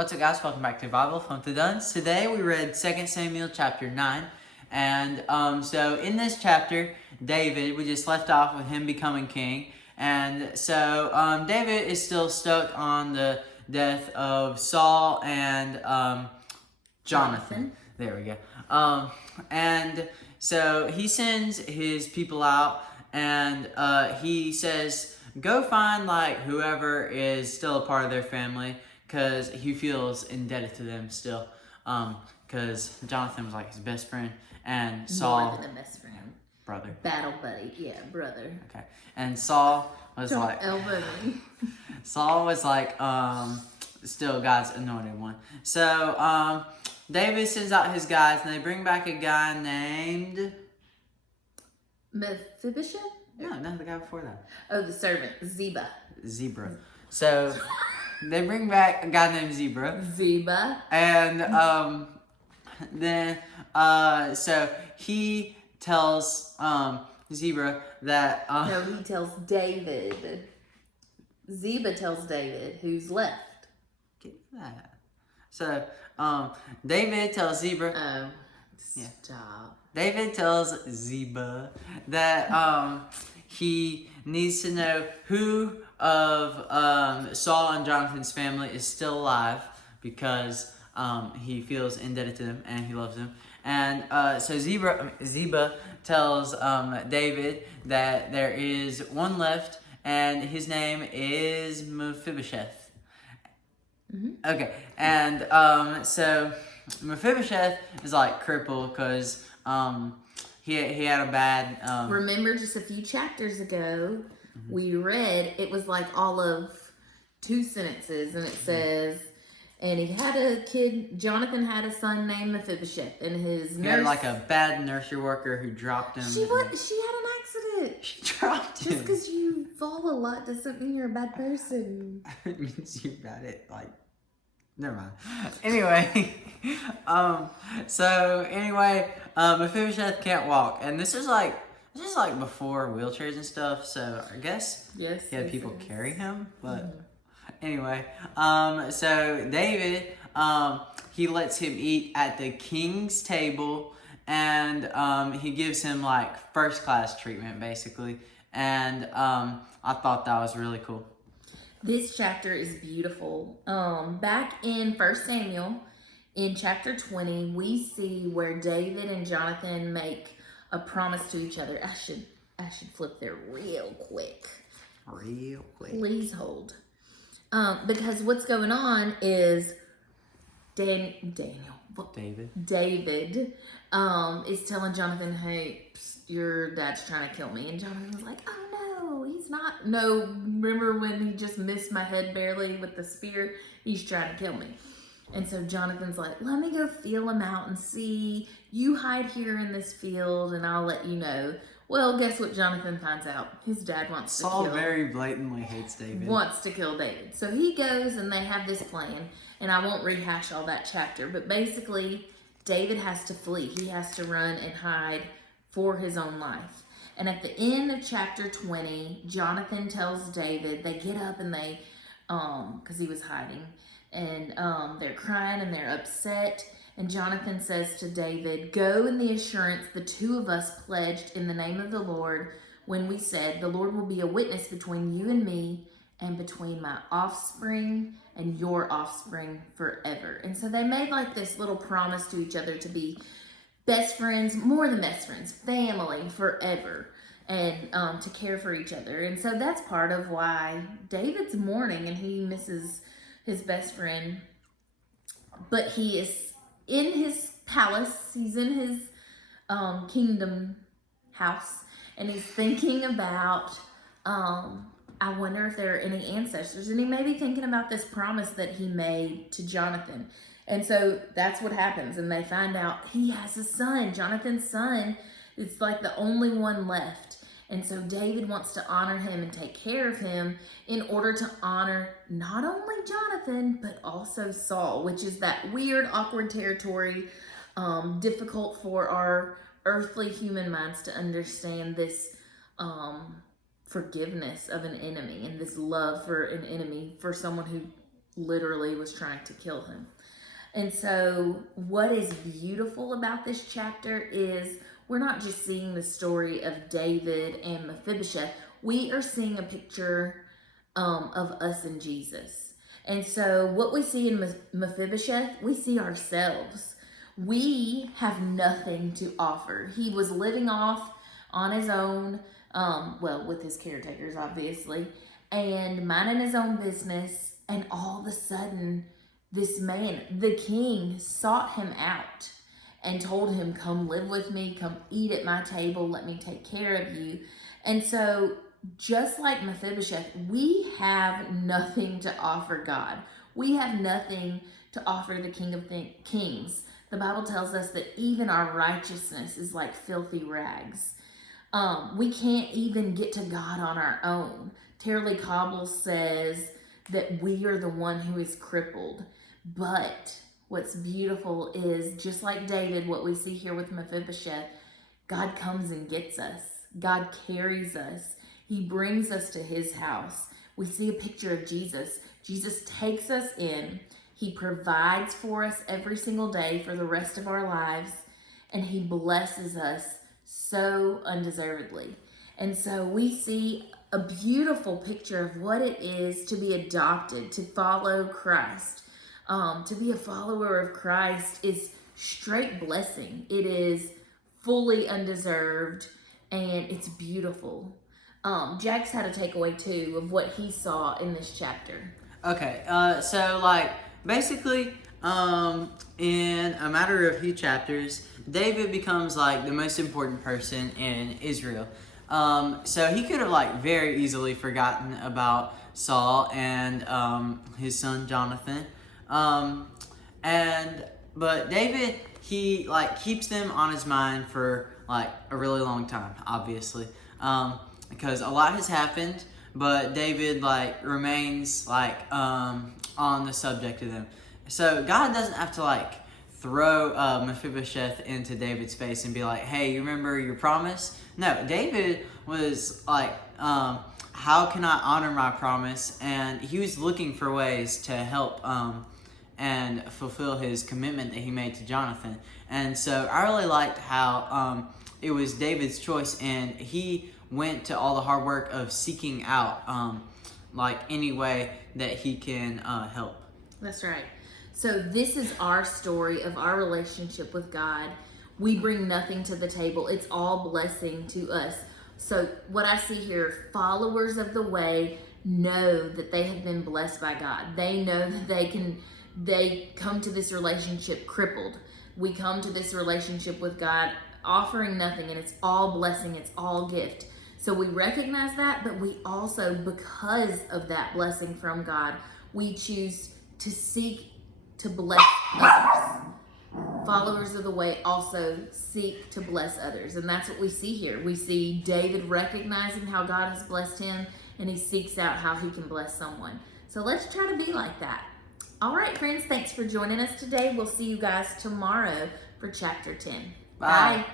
What's up, guys? Welcome back to Bible Fun to Duns. Today we read 2 Samuel chapter 9. And so in this chapter, David, we just left off with him becoming king. And so David is still stuck on the death of Saul and Jonathan. There we go. And so he sends his people out and he says, go find like whoever is still a part of their family, because he feels indebted to them still. Because Jonathan was like his best friend, and Saul, more than a best friend, brother, battle buddy, yeah, brother. Okay, and Saul was Don't like elbow me. Saul was like still God's anointed one. So David sends out his guys, and they bring back a guy named Mephibosheth? No, the guy before that. Oh, the servant, Ziba. Zebra. So they bring back a guy named Zebra. Ziba. And then so he tells Zebra that No, he tells David. Ziba tells David who's left. Get that. So David tells Zebra. Oh, Yeah. stop. David tells Ziba that he needs to know who of Saul and Jonathan's family is still alive, because he feels indebted to them and he loves them. And so Ziba tells David that there is one left, and his name is Mephibosheth. Mm-hmm. Okay, and so Mephibosheth is like crippled because he had a bad. Remember, just a few chapters ago, we read it was like all of 2 sentences, and it says, and he had a kid. Jonathan had a son named Mephibosheth, and his He nurse. had like a bad nursery worker who dropped him. She had an accident. She dropped him. Just because you fall a lot doesn't mean you're a bad person. It means you got it like. Never mind. Anyway, Mephibosheth can't walk, and this is like before wheelchairs and stuff. So I guess Yes. he had people yes. carry him, but anyway, so David, he lets him eat at the king's table, and he gives him like first class treatment basically, and I thought that was really cool. This chapter is beautiful. Back in 1 Samuel, in chapter 20, we see where David and Jonathan make a promise to each other. I should flip there real quick. Real quick. Please hold. Because what's going on is David is telling Jonathan, hey, your dad's trying to kill me. And Jonathan was like, oh no, he's not. No, remember when he just missed my head barely with the spear? He's trying to kill me. And so Jonathan's like, let me go feel him out and see. You hide here in this field and I'll let you know. Well, guess what Jonathan finds out? His dad wants to Saul kill. very blatantly hates David. Wants to kill David. So he goes and they have this plan. And I won't rehash all that chapter. But basically, David has to flee. He has to run and hide for his own life. And at the end of chapter 20, Jonathan tells David, they get up and they, because he was hiding, and they're crying and they're upset. And Jonathan says to David, go in the assurance the 2 of us pledged in the name of the Lord when we said, the Lord will be a witness between you and me and between my offspring and your offspring forever. And so they made like this little promise to each other to be best friends, more than best friends, family forever, and to care for each other. And so that's part of why David's mourning and he misses his best friend. But he is in his palace, he's in his kingdom house, and he's thinking about, I wonder if there are any ancestors. And he may be thinking about this promise that he made to Jonathan. And so that's what happens. And they find out he has a son. Jonathan's son is like the only one left. And so David wants to honor him and take care of him in order to honor not only Jonathan, but also Saul, which is that weird, awkward territory, difficult for our earthly human minds to understand this forgiveness of an enemy and this love for an enemy, for someone who literally was trying to kill him. And so, what is beautiful about this chapter is we're not just seeing the story of David and Mephibosheth, we are seeing a picture of us and Jesus. And so, what we see in Mephibosheth, we see ourselves. We have nothing to offer. He was living off on his own, well, with his caretakers, obviously, and minding his own business. And all of a sudden, this man, the king, sought him out and told him, come live with me, come eat at my table, let me take care of you. And so, just like Mephibosheth, we have nothing to offer God. We have nothing to offer the King of Kings. The Bible tells us that even our righteousness is like filthy rags. We can't even get to God on our own. Tara-Leigh Cobble says that we are the one who is crippled. But what's beautiful is, just like David, what we see here with Mephibosheth, God comes and gets us. God carries us. He brings us to his house. We see a picture of Jesus. Jesus takes us in. He provides for us every single day for the rest of our lives, and he blesses us so undeservedly. And so we see a beautiful picture of what it is to be adopted, to follow Christ. To be a follower of Christ is straight blessing. It is fully undeserved, and it's beautiful. Jax had a takeaway too of what he saw in this chapter. Okay, so like basically, in a matter of few chapters, David becomes like the most important person in Israel. So he could have like very easily forgotten about Saul and his son Jonathan. But David, he like keeps them on his mind for like a really long time, obviously, because a lot has happened, but David like remains like on the subject of them. So God doesn't have to like throw Mephibosheth into David's face and be like, hey, you remember your promise? No, David was like, how can I honor my promise? And he was looking for ways to help and fulfill his commitment that he made to Jonathan. And so I really liked how it was David's choice, and he went to all the hard work of seeking out like any way that he can help. That's right. So this is our story of our relationship with God. We bring nothing to the table. It's all blessing to us. So what I see here, followers of the way know that they have been blessed by God. They know that they come to this relationship crippled. We come to this relationship with God offering nothing, and it's all blessing, it's all gift. So we recognize that, but we also, because of that blessing from God, we choose to seek to bless others. Followers of the way also seek to bless others. And that's what we see here. We see David recognizing how God has blessed him, and he seeks out how he can bless someone. So let's try to be like that. All right, friends, thanks for joining us today. We'll see you guys tomorrow for chapter 10. Bye. Bye.